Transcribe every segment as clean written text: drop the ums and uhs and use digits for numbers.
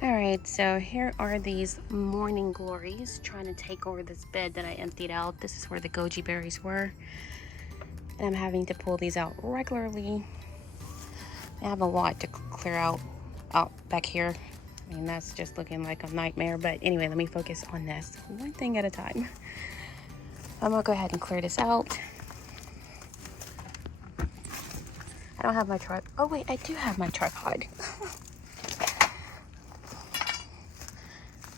Alright, so here are these morning glories trying to take over this bed that I emptied out. This is where the goji berries were. And I'm having to pull these out regularly. I have a lot to clear out back here. I mean, that's just looking like a nightmare. But anyway, let me focus on this one thing at a time. I'm gonna go ahead and clear this out. I don't have my tripod. Oh wait, I do have my tripod.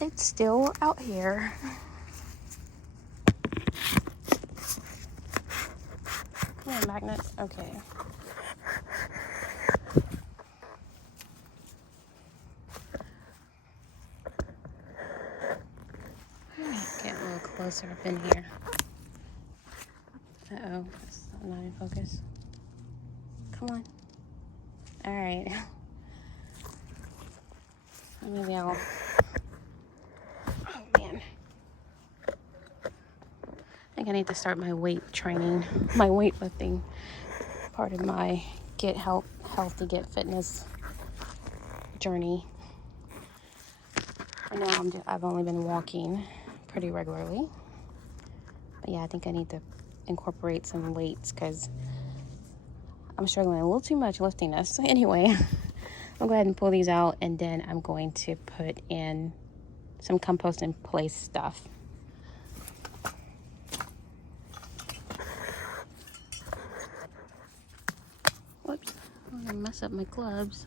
It's still out here. Come on, magnets. Okay. Get a little closer up in here. Uh-oh, it's not in focus. Come on. All right. Maybe I'll... Oh, man. I think I need to start my weight training, my weightlifting, part of my get healthy, get fitness journey. I know I've only been walking pretty regularly. But yeah, I think I need to incorporate some weights because I'm struggling a little too much lifting this. So anyway, I'll go ahead and pull these out, and then I'm going to put in some compost in place stuff. Whoops, I'm gonna mess up my gloves.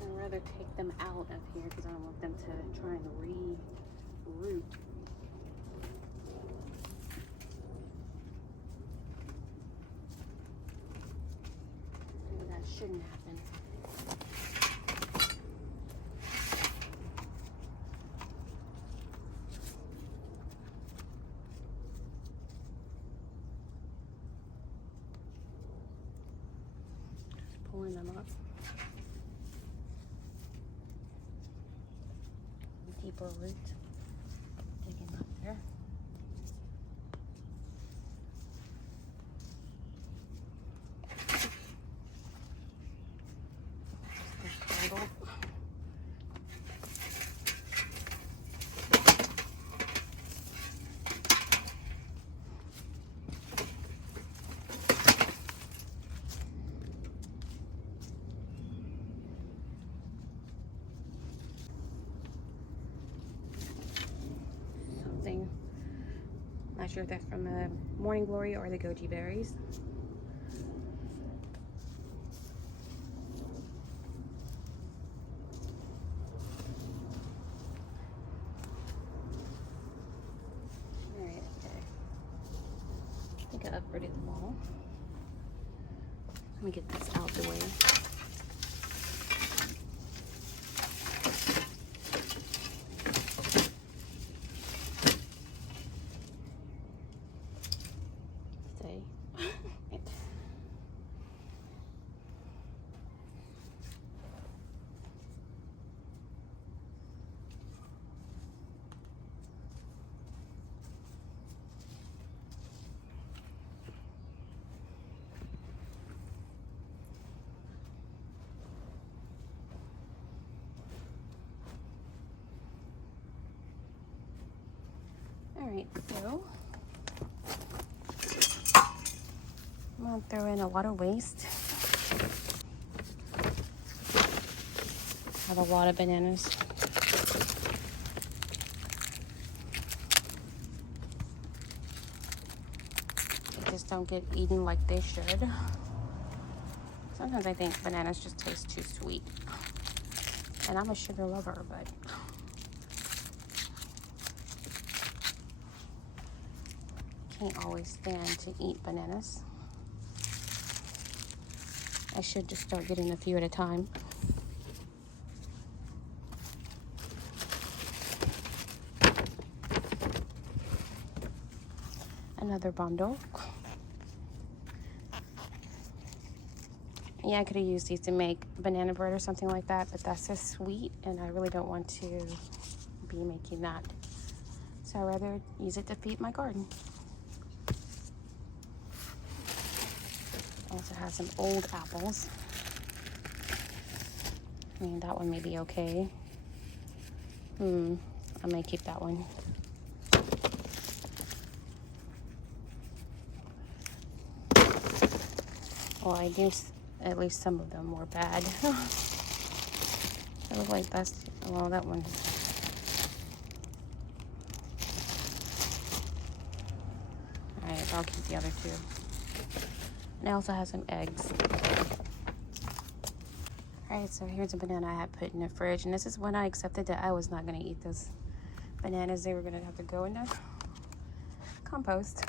I'd rather take them out of here because I don't want them to try and re-root. Maybe that shouldn't happen. Just pulling them up. Deeper root. Digging up there. Something. Not sure if that's from the morning glory or the goji berries. Alright, okay. I think I uprooted them all. Let me get this out the way. Stay. Alright, so I'm gonna throw in a lot of waste. I have a lot of bananas. They just don't get eaten like they should. Sometimes I think bananas just taste too sweet. And I'm a sugar lover, but can't always stand to eat bananas. I should just start getting a few at a time. Another bundle. Yeah, I could have used these to make banana bread or something like that, but that's just sweet, and I really don't want to be making that. So I'd rather use it to feed my garden. Also has some old apples. I mean, that one may be okay. I may keep that one. Well, I guess at least some of them were bad. It looks like that's, well, that one. Alright, I'll keep the other two. And it also has some eggs. Alright, so here's a banana I had put in the fridge. And this is when I accepted that I was not going to eat those bananas. They were going to have to go in the compost.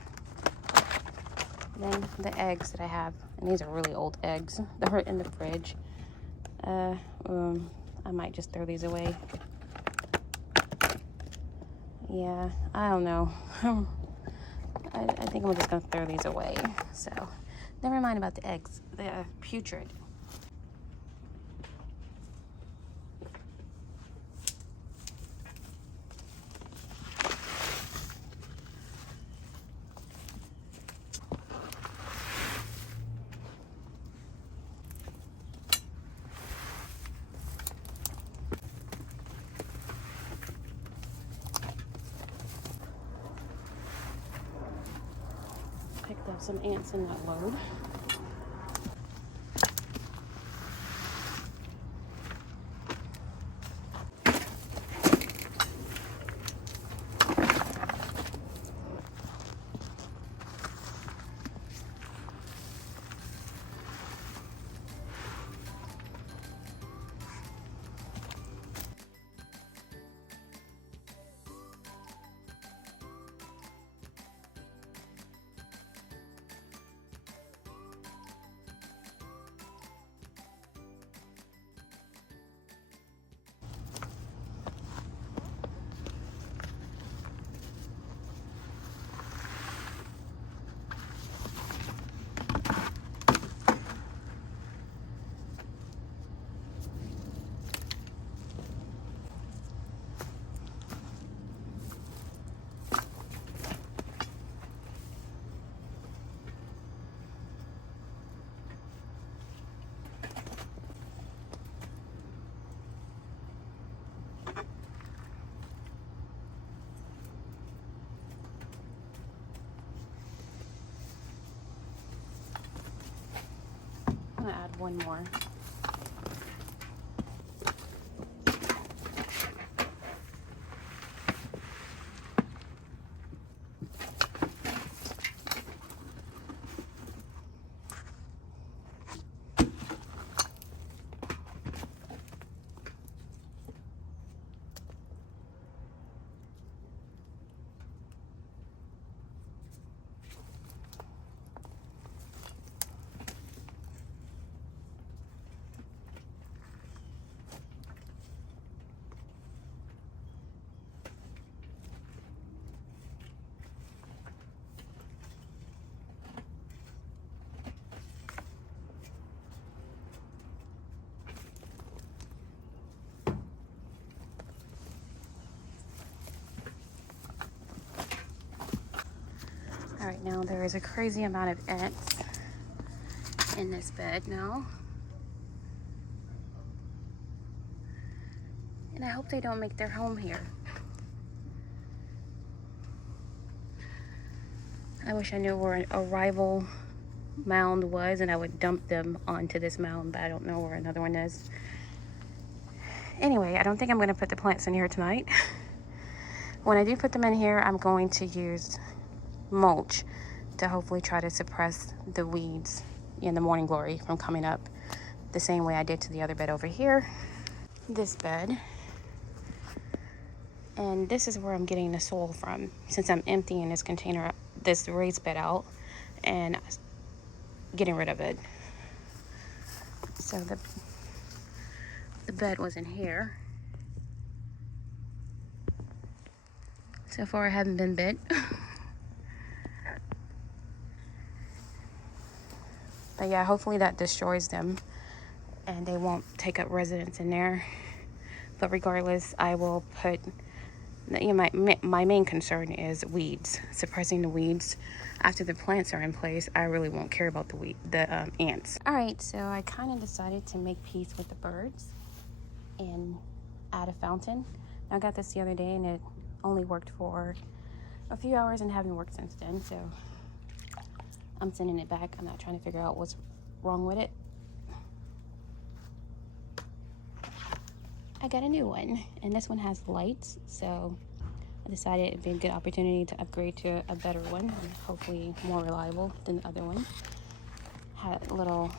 And then the eggs that I have. And these are really old eggs. They're in the fridge. I might just throw these away. Yeah, I don't know. I think I'm just going to throw these away. So, never mind about the eggs. They're putrid. Picked up some ants in that load. I'm going to add one more. All right, now there is a crazy amount of ants in this bed now. And I hope they don't make their home here. I wish I knew where an arrival mound was and I would dump them onto this mound, but I don't know where another one is. Anyway, I don't think I'm going to put the plants in here tonight. When I do put them in here, I'm going to use mulch to hopefully try to suppress the weeds in the morning glory from coming up the same way I did to the other bed over here. This bed. And this is where I'm getting the soil from, since I'm emptying this container, this raised bed out and getting rid of it. So the bed was in here. So far I haven't been bit. But yeah, hopefully that destroys them and they won't take up residence in there. But regardless, I will put, you know, my main concern is weeds, suppressing the weeds. After the plants are in place, I really won't care about the ants. All right, so I kind of decided to make peace with the birds and add a fountain. I got this the other day and it only worked for a few hours and haven't worked since then, so I'm sending it back. I'm not trying to figure out what's wrong with it. I got a new one, and this one has lights, so I decided it'd be a good opportunity to upgrade to a better one, and hopefully more reliable than the other one. Had little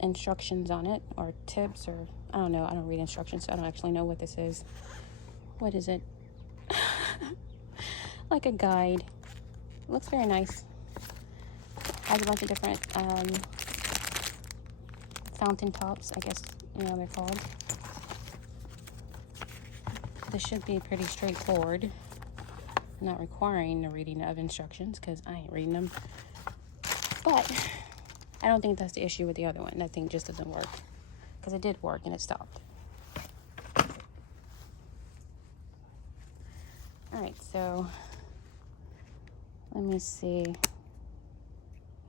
instructions on it, or tips, or I don't know. I don't read instructions, so I don't actually know what this is. What is it? Like a guide. Looks very nice. Has a bunch of different fountain tops, I guess, you know, they're called. This should be pretty straightforward. Not requiring the reading of instructions because I ain't reading them. But I don't think that's the issue with the other one. That thing just doesn't work. Because it did work and it stopped. Alright, so let me see.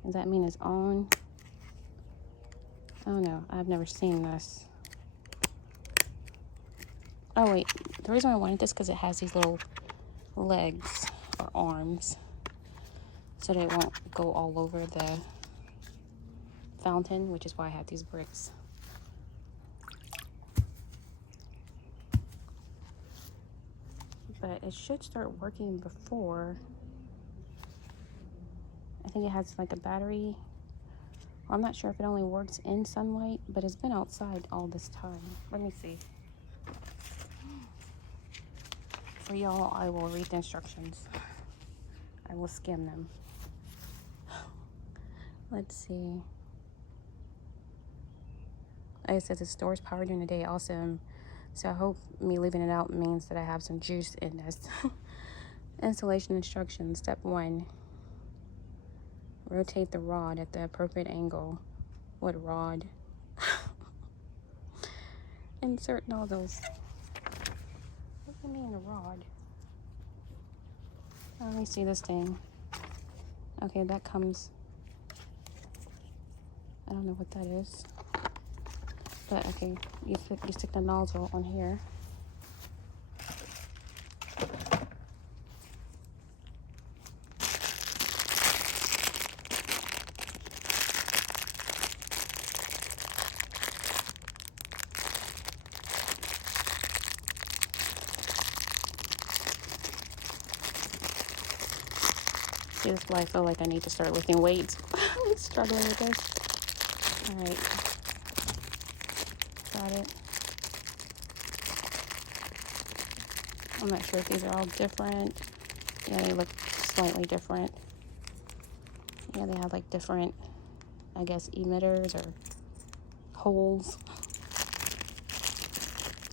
Does that mean it's on? Oh no, I've never seen this. Oh wait, the reason I wanted this because it has these little legs or arms so that it won't go all over the fountain, which is why I have these bricks. But it should start working before. I think it has like a battery. I'm not sure if it only works in sunlight, but it's been outside all this time. Let me see. For y'all, I will read the instructions. I will skim them. Let's see. It says it stores power during the day. Awesome. So I hope me leaving it out means that I have some juice in this. Installation instructions. Step 1. Rotate the rod at the appropriate angle. What rod? Insert nozzles. What do you mean a rod? Oh, let me see this thing. Okay, that comes. I don't know what that is. But okay, you stick the nozzle on here. See, this is why I feel like I need to start lifting weights. I'm struggling with this. Alright. Got it. I'm not sure if these are all different. Yeah, they look slightly different. Yeah, they have like different, I guess, emitters or holes.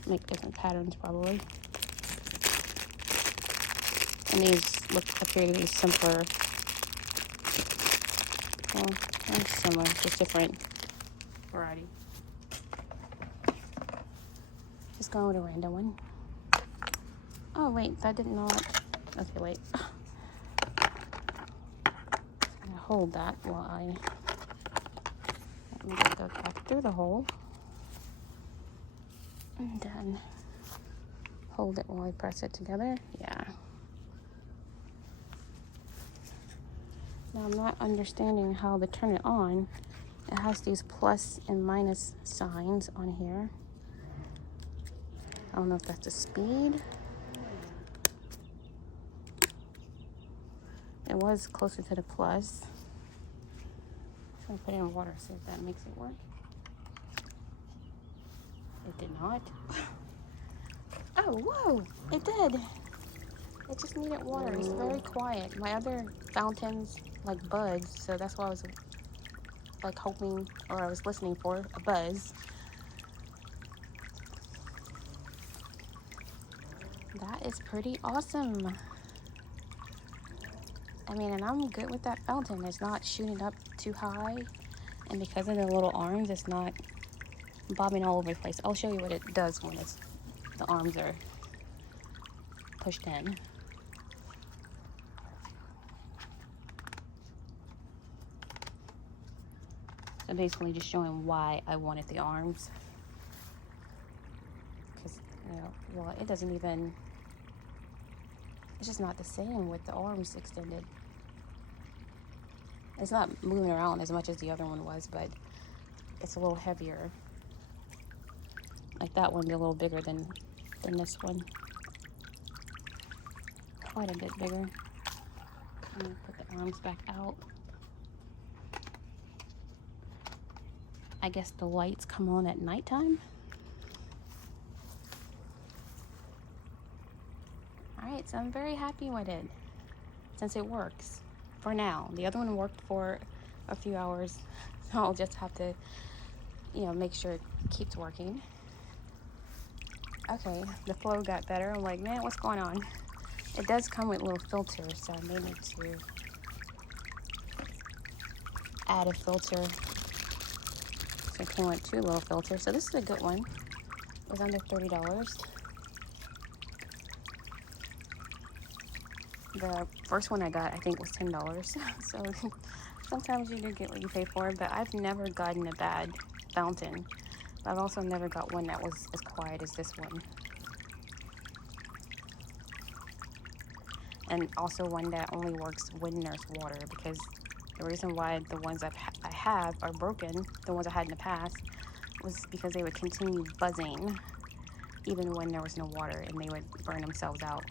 Make different patterns probably. And these appear to be simpler. Well, not similar, just different variety. Just going with a random one. Oh wait, that did not. Okay, wait. I'm gonna hold that while let me just go back through the hole. And then hold it while I press it together. Yeah. Now I'm not understanding how to turn it on. It has these plus and minus signs on here. I don't know if that's the speed. It was closer to the plus. I'm gonna put it in water, see if that makes it work. It did not. Oh, whoa! It did! It just needed water. It's very quiet. My other fountains like buds, so that's why I was like hoping, or I was listening for a buzz. That is pretty awesome. I mean, and I'm good with that fountain. It's not shooting up too high. And because of the little arms, it's not bobbing all over the place. I'll show you what it does when the arms are pushed in. So basically just showing why I wanted the arms. Because, you know, well, it doesn't even, it's just not the same with the arms extended. It's not moving around as much as the other one was, but it's a little heavier. Like that one's a little bigger than this one. Quite a bit bigger. I'm gonna put the arms back out. I guess the lights come on at nighttime. Alright, so I'm very happy with it since it works for now. The other one worked for a few hours, so I'll just have to, you know, make sure it keeps working. Okay, the flow got better. I'm like, man, what's going on? It does come with little filters, so I may need to add a filter. So it came with 2 little filters. So this is a good one. It was under $30. The first one I got, I think, was $10. So sometimes you do get what you pay for, but I've never gotten a bad fountain. But I've also never got one that was as quiet as this one. And also one that only works when there's water, because the reason why the ones I have are broken, the ones I had in the past, was because they would continue buzzing even when there was no water, and they would burn themselves out.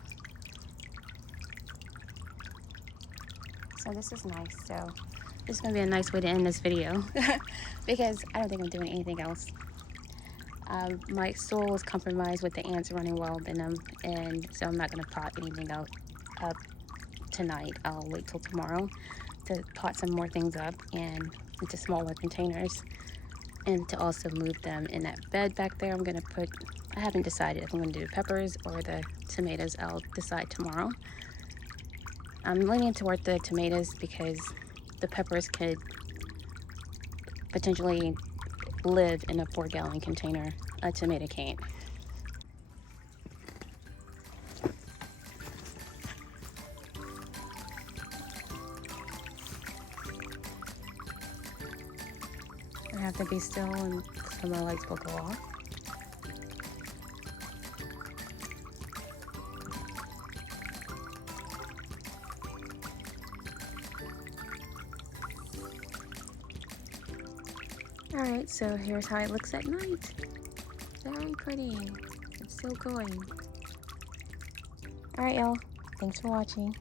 So this is nice. So this is going to be a nice way to end this video because I don't think I'm doing anything else. My soil was compromised with the ants running wild in them, and so I'm not going to pot anything up tonight. I'll wait till tomorrow to pot some more things up and into smaller containers, and to also move them in that bed back there. I'm going to put, I haven't decided if I'm going to do the peppers or the tomatoes. I'll decide tomorrow. I'm leaning toward the tomatoes because the peppers could potentially live in a 4-gallon container. A tomato can't. I have to be still and some of the lights will go off. Alright, so here's how it looks at night. Very pretty. It's still going. Alright, y'all. Thanks for watching.